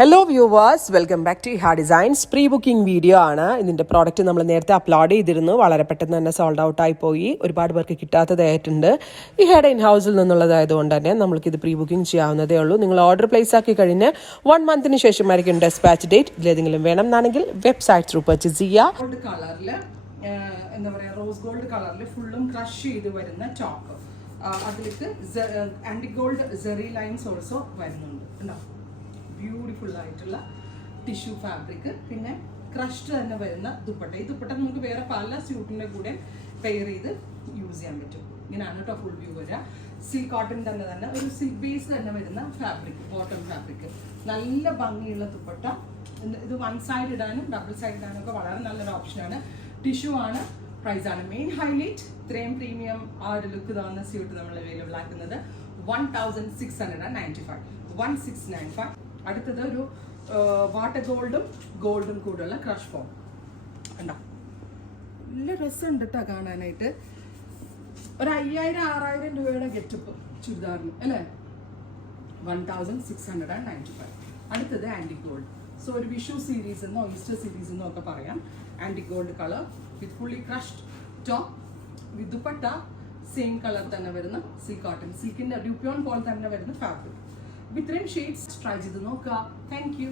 Hello viewers, welcome back to Eha designs. Pre booking video ആണ്. ഇതിൻ്റെ product നമ്മൾ നേരത്തെ അപ്ലോഡ് ചെയ്തിരുന്നു. വളരെ പെട്ടെന്ന് തന്നെ സോൾഡ് ഔട്ട് ആയി പോയി. ഒരുപാട് പേർക്ക് കിട്ടാത്തതായിട്ടുണ്ട്. ഇഹയുടെ ഇൻ ഹൗസിൽ നിന്നുള്ളതായതുകൊണ്ട് തന്നെ നമ്മൾക്കിത് പ്രീ ബുക്കിംഗ് ചെയ്യാവുന്നതേ ഉള്ളൂ. നിങ്ങൾ ഓർഡർ പ്ലേസ് ആക്കി കഴിഞ്ഞ് 1 മന്തിന് ശേഷമായിരിക്കും ഡെസ്പാച്ച് ഡേറ്റ്. ഇതിലേതെങ്കിലും വേണം എന്നാണെങ്കിൽ വെബ്സൈറ്റ് ത്രൂ പർച്ചേസ് ചെയ്യുക. ഗോൾഡ് കളറിൽ എന്താ പറയുക, റോസ് ഗോൾഡ് കളറിൽ ഫുള്ളും ക്രഷ് ചെയ്ത് വരുന്ന ചോക്ക്. അതിലേക്ക് antique gold zari lines also വരുന്നുണ്ട്. ഉണ്ടോ? ബ്യൂട്ടിഫുൾ ആയിട്ടുള്ള ടിഷ്യൂ ഫാബ്രിക്. പിന്നെ ക്രഷ്ഡ് തന്നെ വരുന്ന ദുപ്പട്ട. ഈ ദുപ്പട്ട നമുക്ക് വേറെ പല സ്യൂട്ടിൻ്റെ കൂടെ പെയർ ചെയ്ത് യൂസ് ചെയ്യാൻ പറ്റും. ഇങ്ങനെയാണ് കേട്ടോ ഫുൾ വ്യൂ വരിക. സിൽക്ക് കോട്ടൺ തന്നെ ഒരു സിൽക്ക് ബേസ് തന്നെ വരുന്ന ഫാബ്രിക്, ബോട്ടം ഫാബ്രിക്. നല്ല ഭംഗിയുള്ള ദുപ്പട്ട. ഇത് 1 സൈഡ് ഇടാനും ഡബിൾ സൈഡ് ഇടാനും ഒക്കെ വളരെ നല്ലൊരു ഓപ്ഷനാണ്. ടിഷ്യൂ ആണ്, പ്രൈസ് ആണ് മെയിൻ ഹൈലൈറ്റ്. ഇത്രയും പ്രീമിയം ആ ഒരു ലുക്ക് തന്ന സ്യൂട്ട് നമ്മൾ അവൈലബിൾ ആക്കുന്നത് 1695, 1695. അടുത്തത് ഒരു വാട്ടർ ഗോൾഡും കൂടെയുള്ള ക്രഷ് ഫോം. കണ്ടോ, നല്ല രസമുണ്ട് കേട്ടോ കാണാനായിട്ട്. ഒരു 5000-6000 രൂപയുടെ ഗെറ്റപ്പ് ചുരിദാറിന് അല്ലേ. 1695. അടുത്തത് ആൻറ്റി ഗോൾഡ്. സോ ഒരു വിഷു സീരീസ് എന്നോ ഈസ്റ്റർ സീരീസ് എന്നോ ഒക്കെ പറയാം. Antique gold colour with fully crushed top with dupatta. Same colour തന്നെ വരുന്ന സിൽക്ക് കോട്ടൺ, സിൽക്കിന്റെ ഡ്യൂപ്യോൺ പോലെ തന്നെ വരുന്ന ഫാബ്രിക്. ഇത്രയും ഷെയ്ഡ്സ് ട്രൈ ചെയ്ത് നോക്കുക. Thank you.